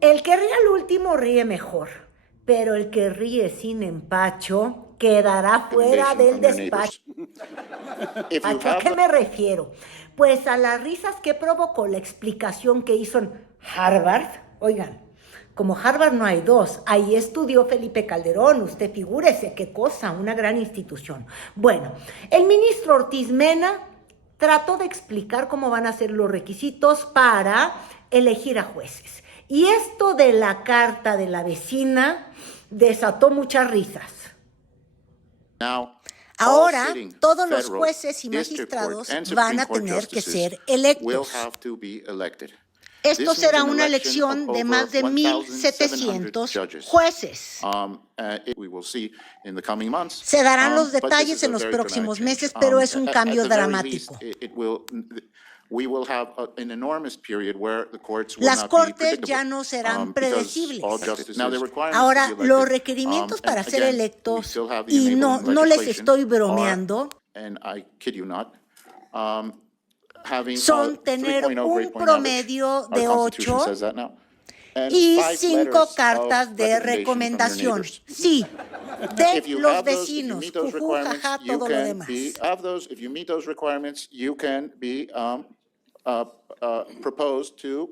El que ríe al último ríe mejor, pero el que ríe sin empacho quedará fuera Recommendation del from your despacho. neighbors. If you ¿A have qué me refiero? Pues a las risas que provocó la explicación que hizo en Harvard. Oigan, como Harvard no hay dos, ahí estudió Felipe Calderón, usted figúrese qué cosa, una gran institución. Bueno, el ministro Ortiz Mena trató de explicar cómo van a ser los requisitos para elegir a jueces. Y esto de la carta de la vecina desató muchas risas. now Ahora, all sitting todos los federal, jueces y district court, magistrados and van Supreme a Court tener que justices ser will electos. have to be elected. Esto This means será an una election of elección de over más de 1,700 1,700 judges. jueces. We will see in the coming months. Se darán los But this detalles is a en los very próximos dramatic meses, change. pero es un At cambio the very least, dramático. we will have an enormous period where the courts will Las not be cortes predictable, ya no serán because predecibles. all justices now, the requirements Ahora, to be los elected, requerimientos para and ser again, we electos, still have the y no enabling les legislation, estoy bromeando, and I kid you not, having son tener 3.0 un grade point average. promedio Our de Constitution 8 says that now. And y 5 5 letters cartas of de recommendation recomendación. from your neighbors. Sí, de If you los have those, if you vecinos, meet those jujú, requirements, jaja, you todo lo can demás. be, if you meet those requirements, you can be proposed to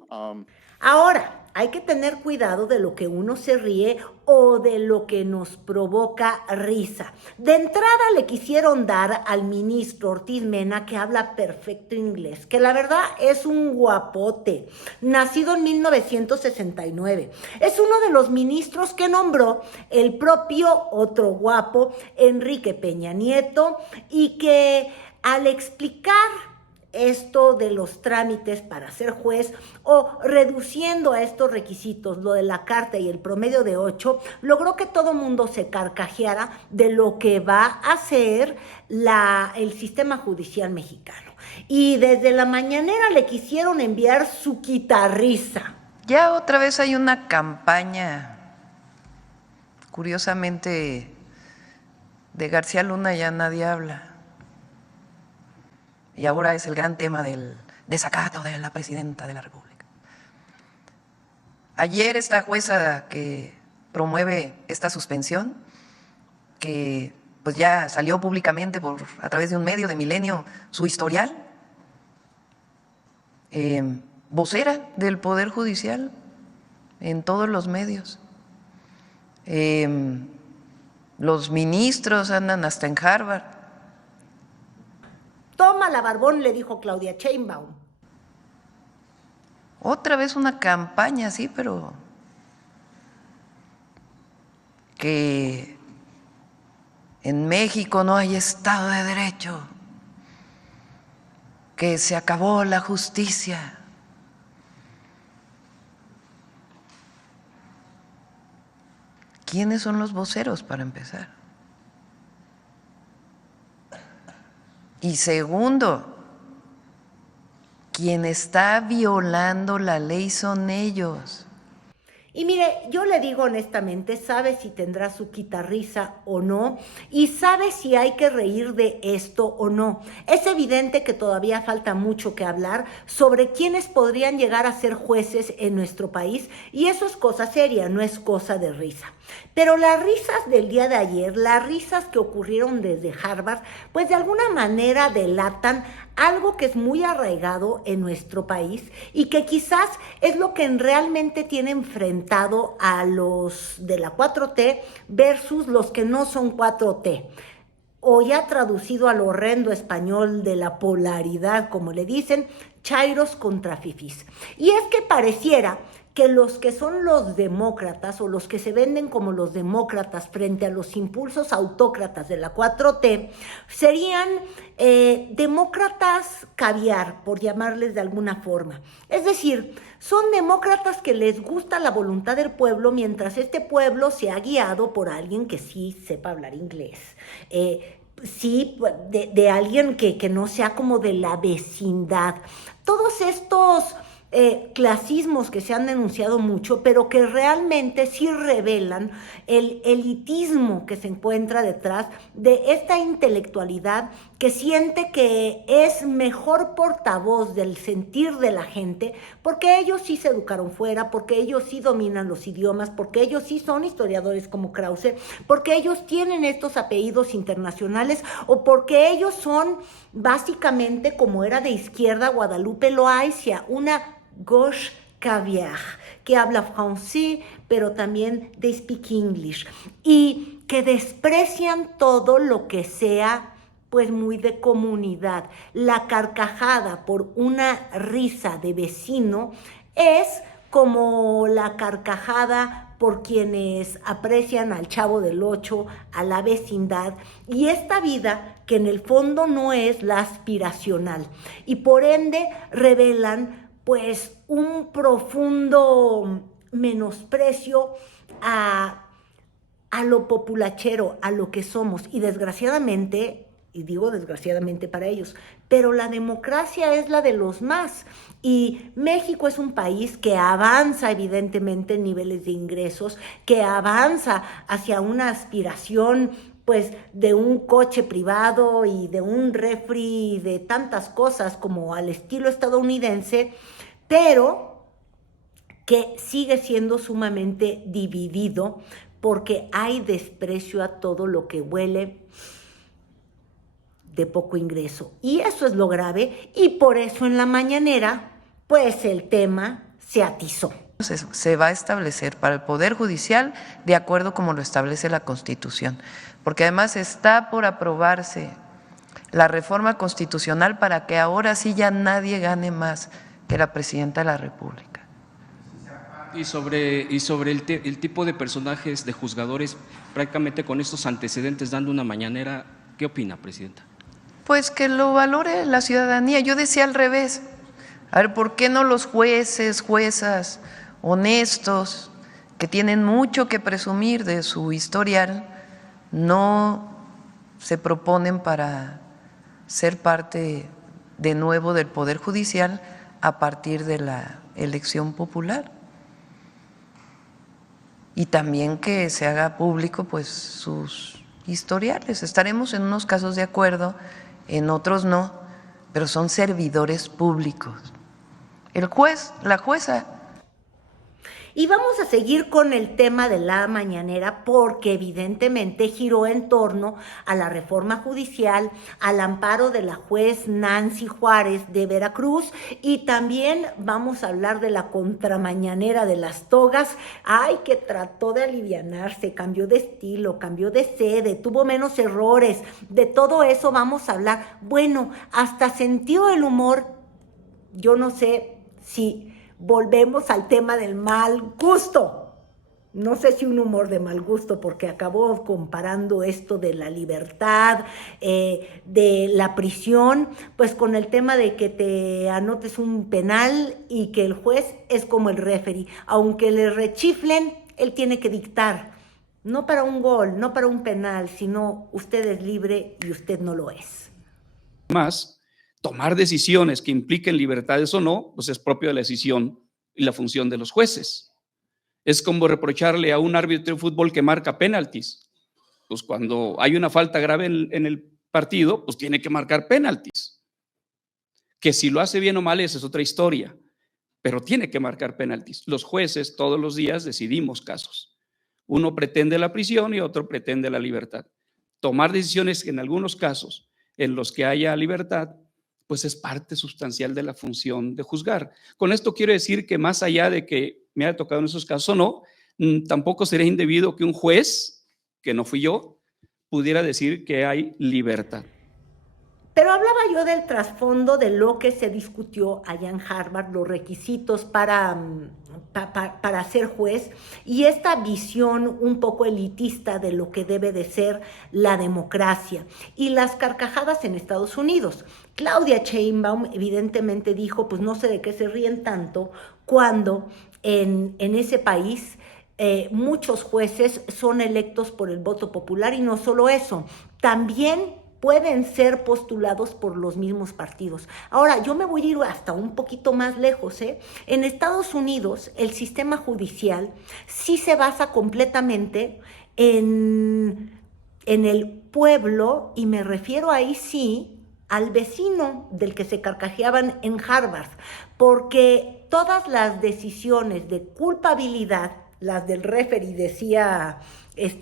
Ahora, hay que tener cuidado de lo que uno se ríe o de lo que nos provoca risa. De entrada le quisieron dar al ministro Ortiz Mena, que habla perfecto inglés, que la verdad es un guapote, nacido en 1969. Es uno de los ministros que nombró el propio otro guapo, Enrique Peña Nieto, y que al explicar esto de los trámites para ser juez o reduciendo a estos requisitos, lo de la carta y el promedio de 8, logró que todo mundo se carcajeara de lo que va a ser el sistema judicial mexicano. Y desde la mañanera le quisieron enviar su quitarrisa. Ya otra vez hay una campaña, curiosamente, de García Luna ya nadie habla. Y ahora es el gran tema del desacato de la presidenta de la República. Ayer esta jueza que promueve esta suspensión, que pues ya salió públicamente a través de un medio de Milenio su historial, vocera del Poder Judicial en todos los medios. Los ministros andan hasta en Harvard. Tómala, barbón, le dijo Claudia Sheinbaum. Otra vez una campaña, sí, pero que en México no hay Estado de Derecho, que se acabó la justicia. ¿Quiénes son los voceros para empezar? Y segundo, quien está violando la ley son ellos. Y mire, yo le digo honestamente, sabe si tendrá su quitarrisa o no, y sabe si hay que reír de esto o no. Es evidente que todavía falta mucho que hablar sobre quiénes podrían llegar a ser jueces en nuestro país, y eso es cosa seria, no es cosa de risa. Pero las risas del día de ayer, las risas que ocurrieron desde Harvard, pues de alguna manera delatan algo que es muy arraigado en nuestro país y que quizás es lo que realmente tiene enfrentado a los de la 4T versus los que no son 4T. O ya traducido al horrendo español de la polaridad, como le dicen, chairos contra fifís. Y es que pareciera que los que son los demócratas o los que se venden como los demócratas frente a los impulsos autócratas de la 4T serían demócratas caviar, por llamarles de alguna forma. Es decir, son demócratas que les gusta la voluntad del pueblo mientras este pueblo sea guiado por alguien que sí sepa hablar inglés. Sí, de alguien que no sea como de la vecindad. Todos estos clasismos que se han denunciado mucho, pero que realmente sí revelan el elitismo que se encuentra detrás de esta intelectualidad que siente que es mejor portavoz del sentir de la gente, porque ellos sí se educaron fuera, porque ellos sí dominan los idiomas, porque ellos sí son historiadores como Krause, porque ellos tienen estos apellidos internacionales o porque ellos son básicamente, como era de izquierda Guadalupe Loaiza, una gauche caviar, que habla francés, pero también de speak English, y que desprecian todo lo que sea pues muy de comunidad. La carcajada por una risa de vecino es como la carcajada por quienes aprecian al Chavo del Ocho, a la vecindad, y esta vida que en el fondo no es la aspiracional, y por ende revelan pues un profundo menosprecio a lo populachero, a lo que somos, y desgraciadamente, y digo desgraciadamente para ellos, pero la democracia es la de los más, y México es un país que avanza evidentemente en niveles de ingresos, que avanza hacia una aspiración pues de un coche privado y de un refri y de tantas cosas como al estilo estadounidense, pero que sigue siendo sumamente dividido porque hay desprecio a todo lo que huele de poco ingreso. Y eso es lo grave, y por eso en la mañanera, pues el tema se atizó. Se va a establecer para el Poder Judicial de acuerdo como lo establece la Constitución, porque además está por aprobarse la reforma constitucional para que ahora sí ya nadie gane más que la Presidenta de la República. Y sobre el tipo de personajes, de juzgadores, prácticamente con estos antecedentes dando una mañanera, ¿qué opina, Presidenta? Pues que lo valore la ciudadanía. Yo decía al revés. A ver, ¿por qué no los jueces, juezas honestos, que tienen mucho que presumir de su historial, no se proponen para ser parte de nuevo del Poder Judicial a partir de la elección popular? Y también que se haga público pues sus historiales. Estaremos en unos casos de acuerdo, en otros no, pero son servidores públicos. El juez, la jueza. Y vamos a seguir con el tema de la mañanera porque evidentemente giró en torno a la reforma judicial, al amparo de la juez Nancy Juárez de Veracruz, y también vamos a hablar de la contramañanera de las togas. Ay, que trató de alivianarse, cambió de estilo, cambió de sede, tuvo menos errores. De todo eso vamos a hablar. Bueno, hasta sentido del humor, yo no sé si volvemos al tema del mal gusto. No sé si un humor de mal gusto, porque acabó comparando esto de la libertad, de la prisión, pues con el tema de que te anotes un penal y que el juez es como el referee. Aunque le rechiflen, él tiene que dictar. No para un gol, no para un penal, sino usted es libre y usted no lo es. Más, tomar decisiones que impliquen libertades o no, pues es propio de la decisión y la función de los jueces. Es como reprocharle a un árbitro de fútbol que marca penaltis. Pues cuando hay una falta grave en el partido, pues tiene que marcar penaltis. Que si lo hace bien o mal, esa es otra historia, pero tiene que marcar penaltis. Los jueces todos los días decidimos casos. Uno pretende la prisión y otro pretende la libertad. Tomar decisiones en algunos casos en los que haya libertad, pues es parte sustancial de la función de juzgar. Con esto quiero decir que más allá de que me haya tocado en esos casos o no, tampoco sería indebido que un juez, que no fui yo, pudiera decir que hay libertad. Pero hablaba yo del trasfondo de lo que se discutió allá en Harvard, los requisitos para ser juez, y esta visión un poco elitista de lo que debe de ser la democracia y las carcajadas en Estados Unidos. Claudia Sheinbaum evidentemente dijo, pues no sé de qué se ríen tanto cuando en ese país muchos jueces son electos por el voto popular, y no solo eso, también pueden ser postulados por los mismos partidos. Ahora, yo me voy a ir hasta un poquito más lejos, ¿eh? En Estados Unidos, el sistema judicial sí se basa completamente en el pueblo, y me refiero ahí sí al vecino del que se carcajeaban en Harvard, porque todas las decisiones de culpabilidad, las del referee, decía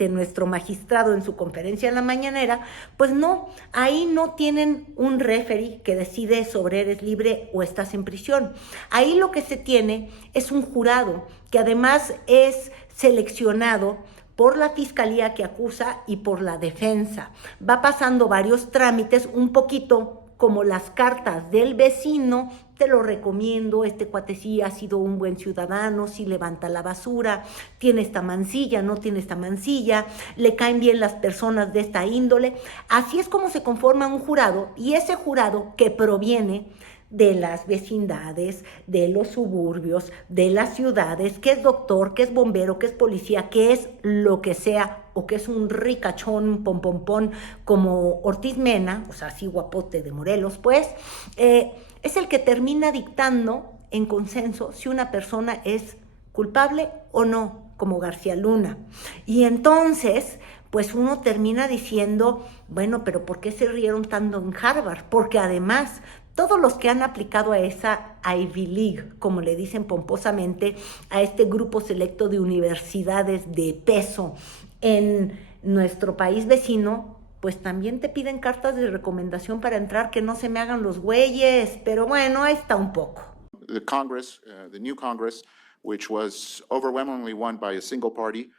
nuestro magistrado en su conferencia en la mañanera, pues no, ahí no tienen un referee que decide sobre eres libre o estás en prisión. Ahí lo que se tiene es un jurado que además es seleccionado por la fiscalía que acusa y por la defensa. Va pasando varios trámites, un poquito como las cartas del vecino. Te lo recomiendo, este cuate sí ha sido un buen ciudadano, sí levanta la basura, tiene esta mancilla, no tiene esta mancilla, le caen bien las personas de esta índole. Así es como se conforma un jurado, y ese jurado que proviene de las vecindades, de los suburbios, de las ciudades, que es doctor, que es bombero, que es policía, que es lo que sea, o que es un ricachón pompompón como Ortiz Mena, o sea, así guapote de Morelos, pues, es el que termina dictando en consenso si una persona es culpable o no, como García Luna. Y entonces, pues uno termina diciendo, bueno, pero ¿por qué se rieron tanto en Harvard? Porque además, todos los que han aplicado a esa Ivy League, como le dicen pomposamente, a este grupo selecto de universidades de peso en nuestro país vecino, pues también te piden cartas de recomendación para entrar, que no se me hagan los güeyes, pero bueno, ahí está un poco. The Congress, the new Congress, which was overwhelmingly won by a single party,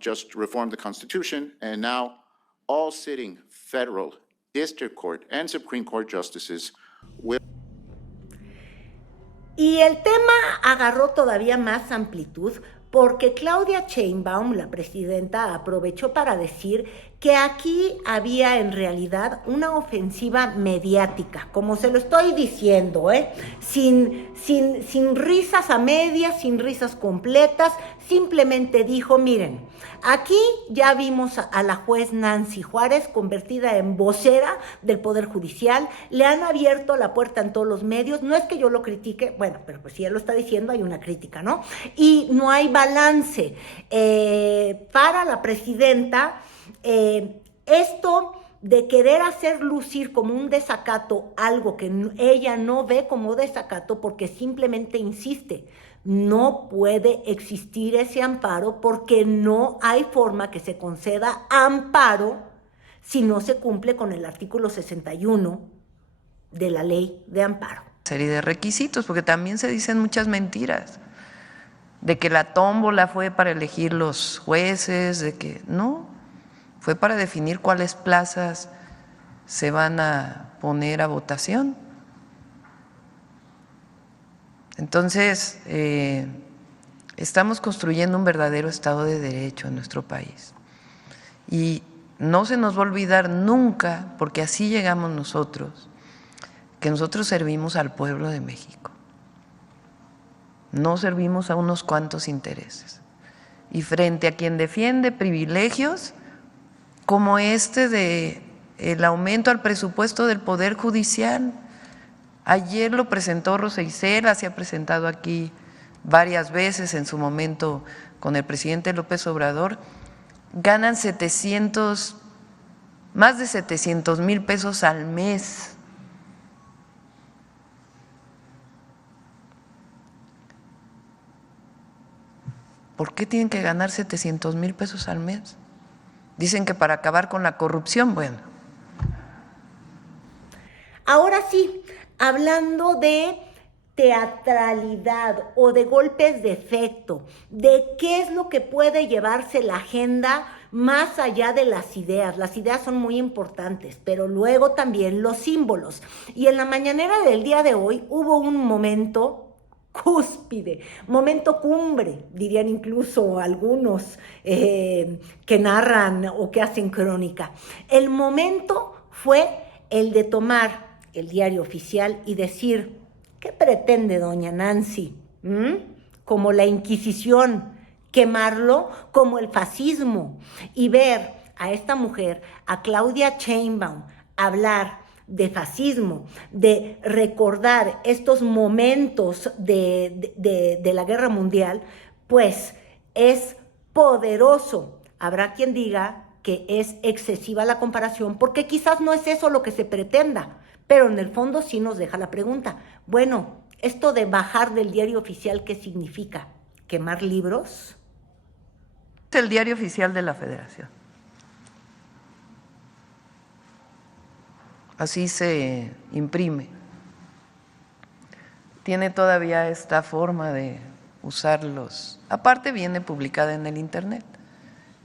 just reformed the Constitution, and now all sitting federal, district court, and Supreme Court justices will. Y el tema agarró todavía más amplitud porque Claudia Sheinbaum, la presidenta, aprovechó para decir que aquí había en realidad una ofensiva mediática, como se lo estoy diciendo, sin risas a medias, sin risas completas. Simplemente dijo, miren, aquí ya vimos a la juez Nancy Juárez convertida en vocera del Poder Judicial, le han abierto la puerta en todos los medios, no es que yo lo critique, bueno, pero pues si él lo está diciendo hay una crítica, ¿no? Y no hay balance. Para la presidenta, esto de querer hacer lucir como un desacato algo que ella no ve como desacato, porque simplemente insiste, no puede existir ese amparo porque no hay forma que se conceda amparo si no se cumple con el artículo 61 de la ley de amparo. Serie de requisitos, porque también se dicen muchas mentiras, de que la tómbola fue para elegir los jueces, de que no, fue para definir cuáles plazas se van a poner a votación. Entonces, estamos construyendo un verdadero Estado de Derecho en nuestro país. Y no se nos va a olvidar nunca, porque así llegamos nosotros, que nosotros servimos al pueblo de México. No servimos a unos cuantos intereses. Y frente a quien defiende privilegios, como de el aumento al presupuesto del Poder Judicial, ayer lo presentó Rosa Isela, se ha presentado aquí varias veces en su momento con el presidente López Obrador, ganan más de 700,000 pesos al mes. ¿Por qué tienen que ganar 700,000 pesos al mes? Dicen que para acabar con la corrupción, bueno. Ahora sí, hablando de teatralidad o de golpes de efecto, de qué es lo que puede llevarse la agenda más allá de las ideas. Las ideas son muy importantes, pero luego también los símbolos. Y en la mañanera del día de hoy hubo un momento cúspide, momento cumbre, dirían incluso algunos que narran o que hacen crónica. El momento fue el de tomar el Diario Oficial y decir, ¿qué pretende doña Nancy? Como la Inquisición, quemarlo como el fascismo, y ver a esta mujer, a Claudia Sheinbaum, hablar de fascismo, de recordar estos momentos de la Guerra Mundial, pues es poderoso. Habrá quien diga que es excesiva la comparación, porque quizás no es eso lo que se pretenda, pero en el fondo sí nos deja la pregunta. Bueno, esto de bajar del diario oficial, ¿qué significa? ¿Quemar libros? Es el diario oficial de la Federación. Así se imprime. Tiene todavía esta forma de usarlos. Aparte viene publicada en el internet,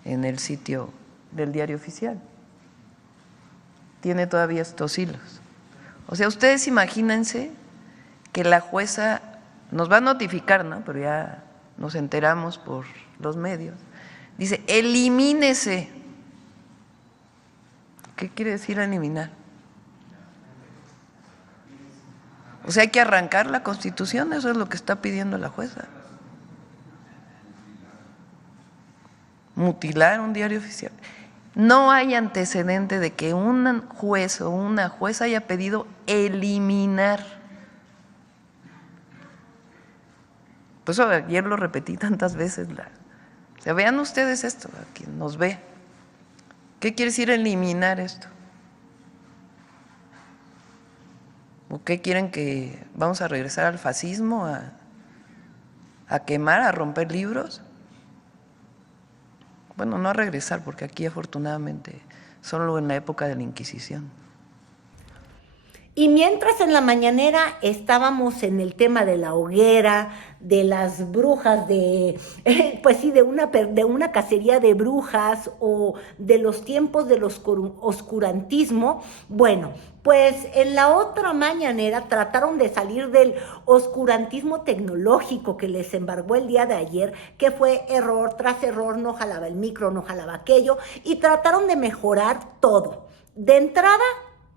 en el sitio del diario oficial. Tiene todavía estos hilos. O sea, ustedes imagínense que la jueza nos va a notificar, ¿no? Pero ya nos enteramos por los medios. Dice, elimínese. ¿Qué quiere decir eliminar? O sea, hay que arrancar la Constitución, eso es lo que está pidiendo la jueza. Mutilar un diario oficial. No hay antecedente de que un juez o una jueza haya pedido eliminar. Por eso ayer lo repetí tantas veces. O sea, vean ustedes esto, a quien nos ve. ¿Qué quiere decir eliminar esto? ¿O qué quieren que vamos a regresar al fascismo, a quemar, a romper libros? Bueno, no a regresar, porque aquí afortunadamente solo en la época de la Inquisición. Y mientras en la mañanera estábamos en el tema de la hoguera, de las brujas, pues sí, de una cacería de brujas o de los tiempos del oscurantismo, bueno, pues en la otra mañanera trataron de salir del oscurantismo tecnológico que les embargó el día de ayer, que fue error tras error, no jalaba el micro, no jalaba aquello, y trataron de mejorar todo. De entrada,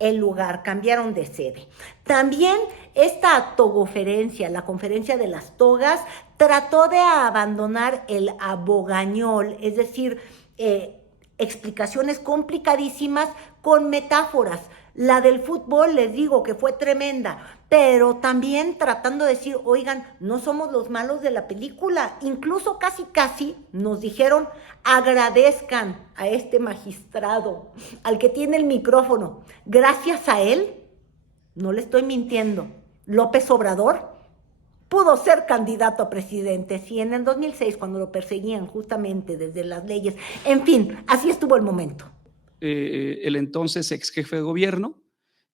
el lugar, cambiaron de sede. También esta togoferencia, la conferencia de las togas, trató de abandonar el abogañol, es decir, explicaciones complicadísimas con metáforas. La del fútbol, les digo que fue tremenda, pero también tratando de decir, oigan, no somos los malos de la película. Incluso casi nos dijeron, agradezcan a este magistrado, al que tiene el micrófono. Gracias a él, no le estoy mintiendo, López Obrador pudo ser candidato a presidente. Sí, en el 2006, cuando lo perseguían justamente desde las leyes. En fin, así estuvo el momento. El entonces ex jefe de gobierno,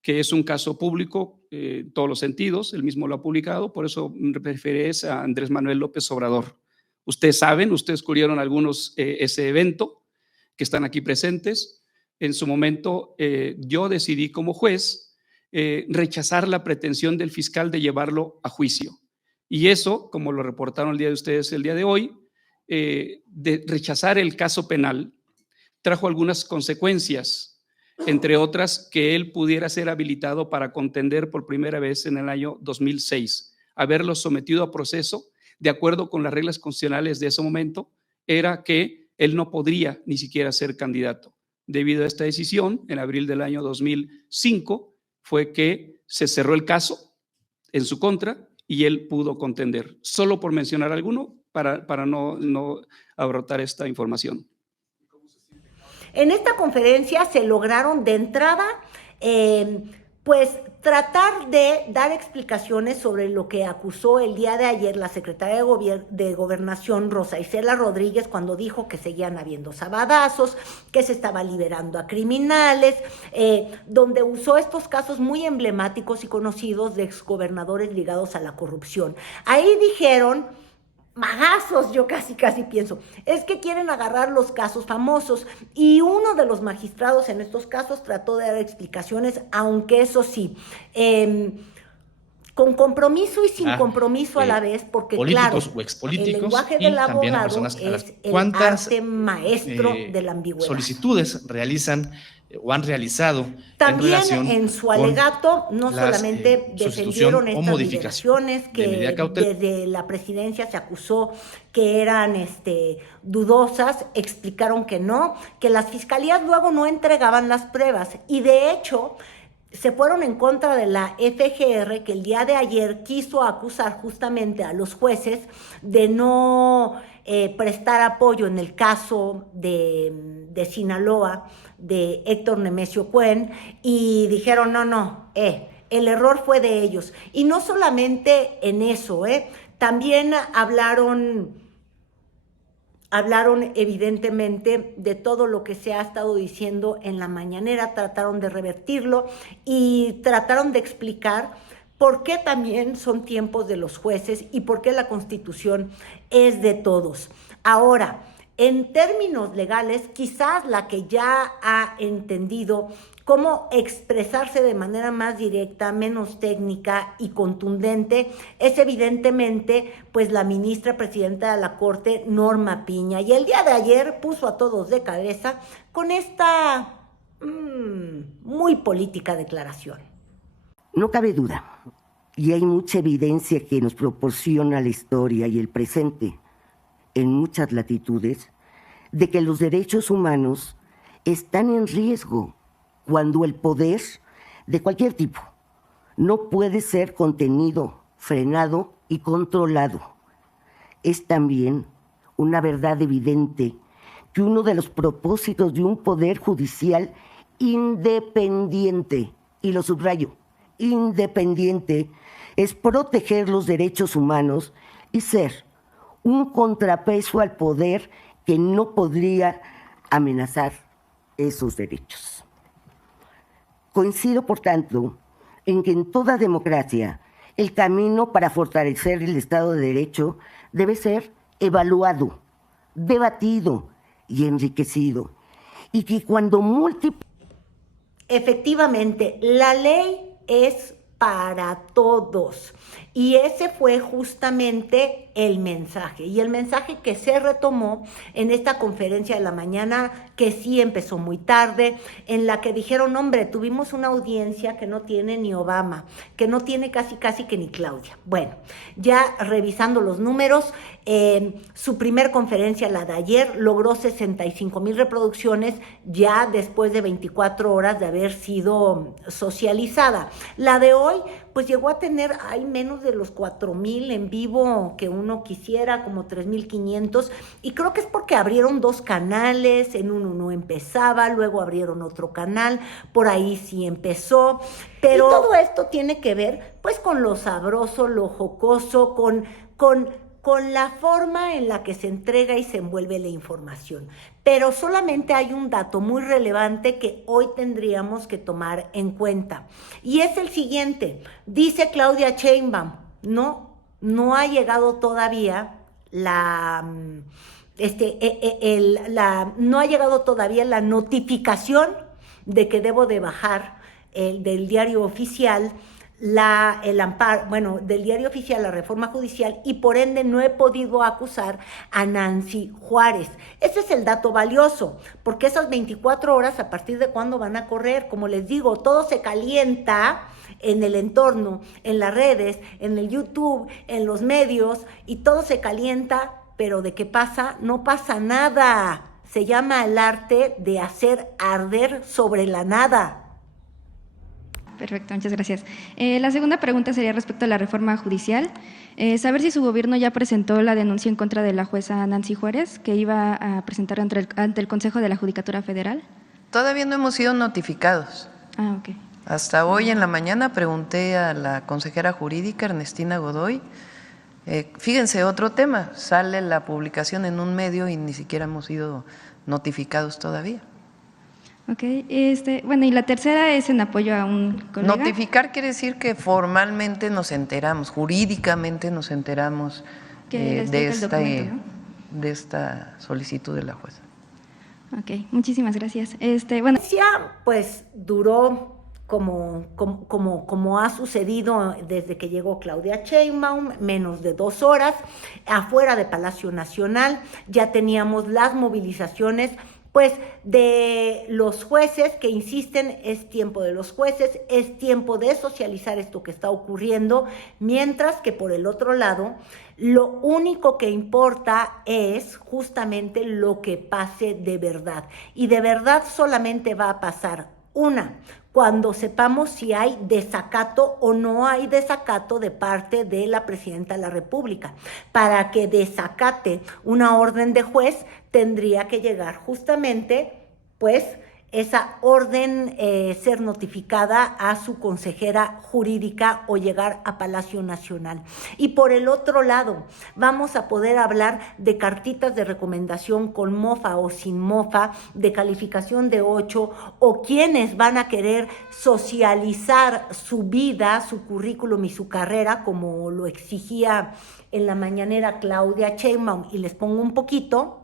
que es un caso público en todos los sentidos, él mismo lo ha publicado, por eso me referiré a Andrés Manuel López Obrador. Ustedes saben, ustedes cubrieron algunos ese evento, que están aquí presentes. En su momento yo decidí como juez rechazar la pretensión del fiscal de llevarlo a juicio. Y eso, como lo reportaron el día de ustedes el día de hoy, de rechazar el caso penal, trajo algunas consecuencias, entre otras que él pudiera ser habilitado para contender por primera vez en el año 2006. Haberlo sometido a proceso, de acuerdo con las reglas constitucionales de ese momento, era que él no podría ni siquiera ser candidato. Debido a esta decisión, en abril del año 2005, fue que se cerró el caso en su contra y él pudo contender. Solo por mencionar alguno, para no abortar esta información. En esta conferencia se lograron de entrada, pues tratar de dar explicaciones sobre lo que acusó el día de ayer la secretaria de Gobernación, Rosa Isela Rodríguez, cuando dijo que seguían habiendo sabadazos, que se estaba liberando a criminales, donde usó estos casos muy emblemáticos y conocidos de exgobernadores ligados a la corrupción. Ahí dijeron, magazos, yo casi pienso, es que quieren agarrar los casos famosos, y uno de los magistrados en estos casos trató de dar explicaciones, aunque eso sí, con compromiso y sin compromiso a la vez, porque políticos claro, o expolíticos, el lenguaje y del también a abogado personas a las es el cuántas arte maestro de la ambigüedad. solicitudes realizan o han realizado en También relación en su con alegato no las, solamente sustitución defendieron o estas modificación direcciones de medida que cautelar. desde la presidencia se acusó que eran dudosas, explicaron que no, que las fiscalías luego no entregaban las pruebas y de hecho se fueron en contra de la FGR, que el día de ayer quiso acusar justamente a los jueces de no prestar apoyo en el caso de Sinaloa, de Héctor Nemesio Cuen, y dijeron, no, el error fue de ellos. Y no solamente en eso, también hablaron evidentemente de todo lo que se ha estado diciendo en la mañanera, trataron de revertirlo y trataron de explicar por qué también son tiempos de los jueces y por qué la Constitución es de todos. Ahora, en términos legales, quizás la que ya ha entendido cómo expresarse de manera más directa, menos técnica y contundente, es evidentemente pues la ministra presidenta de la Corte, Norma Piña, y el día de ayer puso a todos de cabeza con esta muy política declaración. No cabe duda, y hay mucha evidencia que nos proporciona la historia y el presente en muchas latitudes, de que los derechos humanos están en riesgo cuando el poder de cualquier tipo no puede ser contenido, frenado y controlado. Es también una verdad evidente que uno de los propósitos de un poder judicial independiente, y lo subrayo, independiente, es proteger los derechos humanos y ser un contrapeso al poder que no podría amenazar esos derechos. Coincido, por tanto, en que en toda democracia el camino para fortalecer el Estado de Derecho debe ser evaluado, debatido y enriquecido. Y que cuando Efectivamente, la ley es para todos. Y ese fue justamente el mensaje. Y el mensaje que se retomó en esta conferencia de la mañana, que sí empezó muy tarde, en la que dijeron, hombre, tuvimos una audiencia que no tiene ni Obama, que no tiene casi que ni Claudia. Bueno, ya revisando los números, su primer conferencia, la de ayer, logró 65,000 reproducciones ya después de 24 horas de haber sido socializada. La de hoy, pues llegó a tener, hay menos de los 4,000 en vivo que uno quisiera, como 3,500, y creo que es porque abrieron 2 canales, en uno no empezaba, luego abrieron otro canal, por ahí sí empezó, pero... Y todo esto tiene que ver, pues, con lo sabroso, lo jocoso, con la forma en la que se entrega y se envuelve la información. Pero solamente hay un dato muy relevante que hoy tendríamos que tomar en cuenta. Y es el siguiente. Dice Claudia Sheinbaum, no ha llegado todavía no ha llegado todavía la notificación de que debo de bajar del diario oficial el amparo, del diario oficial, la reforma judicial, y por ende no he podido acusar a Nancy Juárez. Ese es el dato valioso, porque esas 24 horas, ¿a partir de cuándo van a correr? Como les digo, todo se calienta en el entorno, en las redes, en el YouTube, en los medios, y todo se calienta, pero ¿de qué pasa? No pasa nada. Se llama el arte de hacer arder sobre la nada. Perfecto, muchas gracias. La segunda pregunta sería respecto a la reforma judicial. Saber si su gobierno ya presentó la denuncia en contra de la jueza Nancy Juárez, que iba a presentar ante el Consejo de la Judicatura Federal. Todavía no hemos sido notificados. Ah, ok. Hasta hoy en la mañana pregunté a la consejera jurídica, Ernestina Godoy. Fíjense, otro tema, sale la publicación en un medio y ni siquiera hemos sido notificados todavía. Ok, y la tercera es en apoyo a un colega. Notificar quiere decir que formalmente nos enteramos, jurídicamente nos enteramos de esta solicitud de la jueza. Ok, muchísimas gracias. Pues duró como ha sucedido desde que llegó Claudia Sheinbaum, menos de 2 horas, afuera de Palacio Nacional. Ya teníamos las movilizaciones pues de los jueces que insisten, es tiempo de los jueces, es tiempo de socializar esto que está ocurriendo, mientras que por el otro lado, lo único que importa es justamente lo que pase de verdad. Y de verdad solamente va a pasar cuando sepamos si hay desacato o no hay desacato de parte de la Presidenta de la República. Para que desacate una orden de juez, tendría que llegar justamente, pues, esa orden ser notificada a su consejera jurídica o llegar a Palacio Nacional. Y por el otro lado, vamos a poder hablar de cartitas de recomendación con mofa o sin mofa, de calificación de 8, o quienes van a querer socializar su vida, su currículum y su carrera, como lo exigía en la mañanera Claudia Sheinbaum, y les pongo un poquito.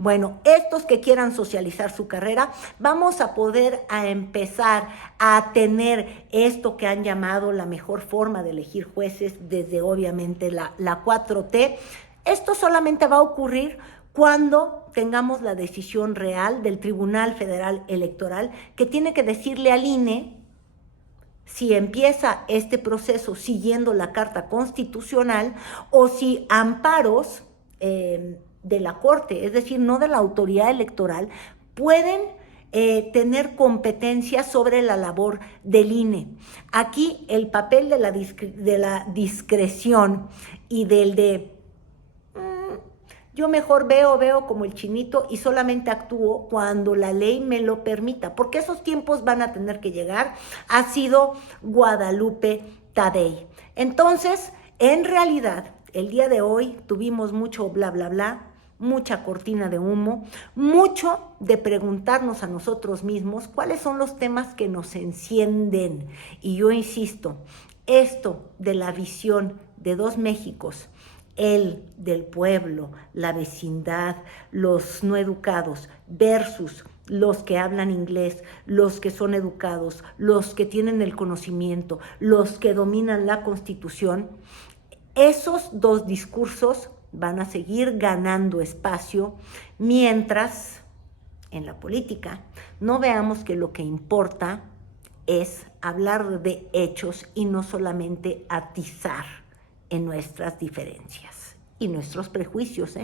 Bueno, estos que quieran socializar su carrera, vamos a poder empezar a tener esto que han llamado la mejor forma de elegir jueces desde obviamente la 4T. Esto solamente va a ocurrir cuando tengamos la decisión real del Tribunal Federal Electoral, que tiene que decirle al INE si empieza este proceso siguiendo la Carta Constitucional o si amparos de la Corte, es decir, no de la autoridad electoral, pueden tener competencia sobre la labor del INE. Aquí el papel de la discreción y del de yo mejor veo como el chinito y solamente actúo cuando la ley me lo permita, porque esos tiempos van a tener que llegar, ha sido Guadalupe Tadei. Entonces, en realidad, el día de hoy tuvimos mucho bla, bla, bla, mucha cortina de humo, mucho de preguntarnos a nosotros mismos cuáles son los temas que nos encienden. Y yo insisto, esto de la visión de dos Méxicos, el del pueblo, la vecindad, los no educados versus los que hablan inglés, los que son educados, los que tienen el conocimiento, los que dominan la Constitución, esos dos discursos van a seguir ganando espacio mientras en la política no veamos que lo que importa es hablar de hechos y no solamente atizar en nuestras diferencias y nuestros prejuicios,